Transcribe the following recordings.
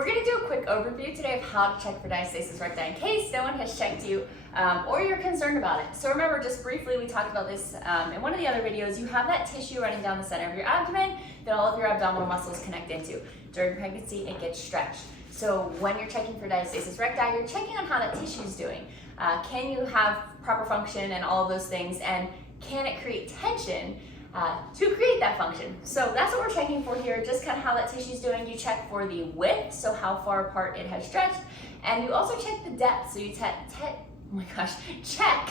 we're going to do a quick overview today of how to check for diastasis recti in case no one has checked you or you're concerned about it. So remember, just briefly, we talked about this in one of the other videos. You have that tissue running down the center of your abdomen that all of your abdominal muscles connect into. During pregnancy, it gets stretched. So when you're checking for diastasis recti, you're checking on how that tissue is doing. Can you have proper function and all of those things, and can it create tension to create that function? So that's what we're checking for here, just kind of how that tissue is doing. You check for the width, so how far apart it has stretched, and you also check the depth. So you check,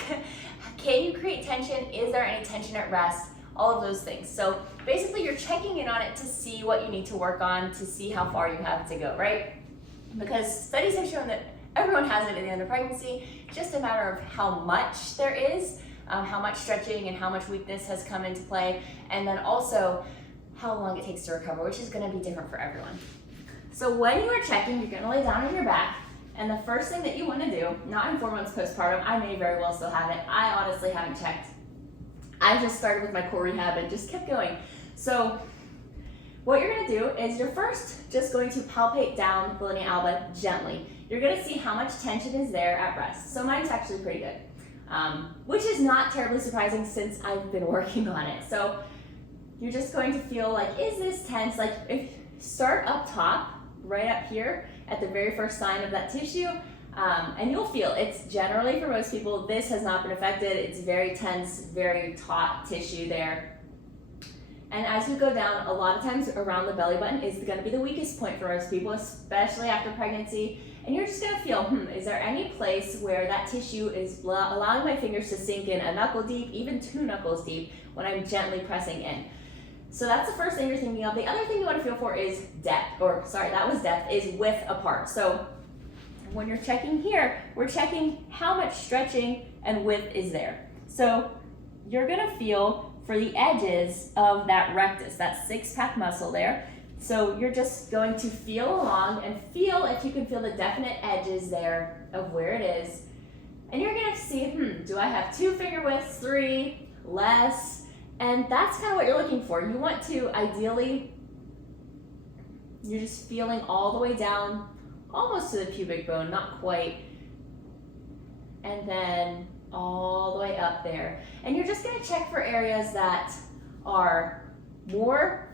can you create tension? Is there any tension at rest? All of those things. So basically you're checking in on it to see what you need to work on, to see how far you have to go, right? Because studies have shown that everyone has it at the end of pregnancy, just a matter of how much there is, how much stretching and how much weakness has come into play, and then also how long it takes to recover, which is going to be different for everyone. So when you are checking, you're going to lay down on your back, and the first thing that you want to do, not in 4 months postpartum, I may very well still have it, I honestly haven't checked. I just started with my core rehab and just kept going. So what you're going to do is you're first just going to palpate down the linea alba gently. You're going to see how much tension is there at rest. So mine's actually pretty good. Which is not terribly surprising since I've been working on it. So you're just going to feel like, is this tense? Like, if you start up top, right up here at the very first sign of that tissue, and you'll feel it's generally, for most people, this has not been affected. It's very tense, very taut tissue there. And as you go down, a lot of times around the belly button is going to be the weakest point for most people, especially after pregnancy. And you're just going to feel, is there any place where that tissue is allowing my fingers to sink in a knuckle deep, even 2 knuckles deep, when I'm gently pressing in? So that's the first thing you're thinking of. The other thing you want to feel for is depth, or sorry, that was depth, is width apart. So when you're checking here, we're checking how much stretching and width is there. So you're going to feel for the edges of that rectus, that 6-pack muscle there. So you're just going to feel along and feel if you can feel the definite edges there of where it is. And you're going to see, do I have 2 finger widths, 3, less? And that's kind of what you're looking for. You want to, ideally, you're just feeling all the way down, almost to the pubic bone, not quite. And then all the way up there. And you're just going to check for areas that are more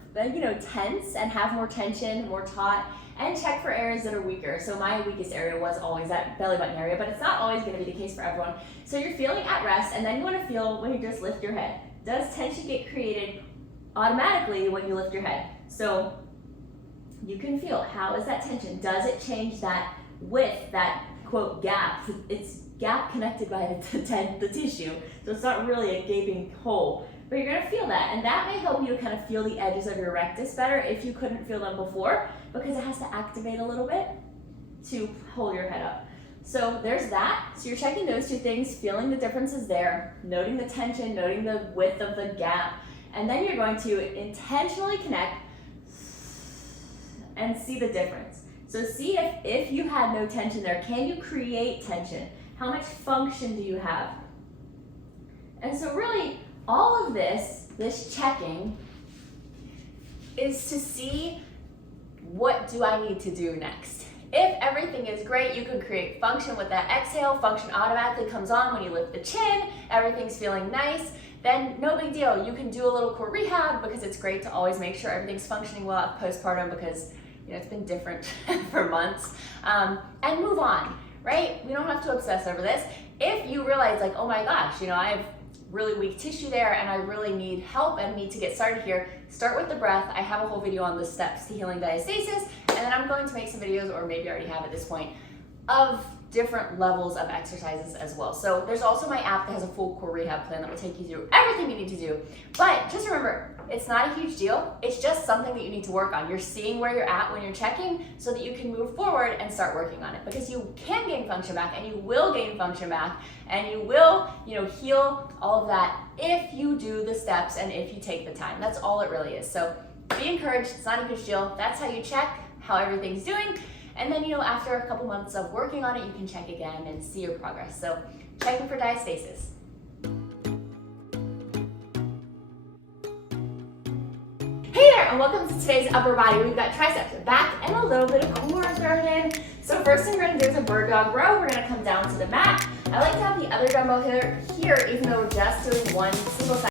tense and have more tension, more taut, and check for areas that are weaker. So my weakest area was always that belly button area, but it's not always going to be the case for everyone. So you're feeling at rest, and then you want to feel when you just lift your head. Does tension get created automatically when you lift your head? So you can feel, how is that tension? Does it change that width, that quote gap? It's gap connected by the tissue, so it's not really a gaping hole. But you're going to feel that, and that may help you to kind of feel the edges of your rectus better if you couldn't feel them before, because it has to activate a little bit to hold your head up. So there's that. So you're checking those 2 things, feeling the differences there, noting the tension, noting the width of the gap, and then you're going to intentionally connect and see the difference. So see if you had no tension there, can you create tension? How much function do you have? And so really, all of this checking is to see, what do I need to do next? If everything is great, you can create function with that exhale. Function automatically comes on when you lift the chin. Everything's feeling nice. Then no big deal. You can do a little core rehab, because it's great to always make sure everything's functioning well at postpartum, because it's been different for months. And move on, right? We don't have to obsess over this. If you realize, like, oh my gosh, I have really weak tissue there and I really need help and need to get started here, start with the breath. I have a whole video on the steps to healing diastasis, and then I'm going to make some videos, or maybe I already have at this point, of different levels of exercises as well. So there's also my app that has a full core rehab plan that will take you through everything you need to do. But just remember, it's not a huge deal. It's just something that you need to work on. You're seeing where you're at when you're checking so that you can move forward and start working on it, because you can gain function back, and you will gain function back, and you will, heal all of that if you do the steps and if you take the time. That's all it really is. So be encouraged. It's not a huge deal. That's how you check how everything's doing. And then, after a couple months of working on it, you can check again and see your progress. So checking for diastasis. Hey there! and welcome to today's upper body. We've got triceps, back, and a little bit of core thrown in. So first thing we're gonna do is a bird dog row. We're gonna come down to the mat. I like to have the other dumbbell here even though we're just doing one single side.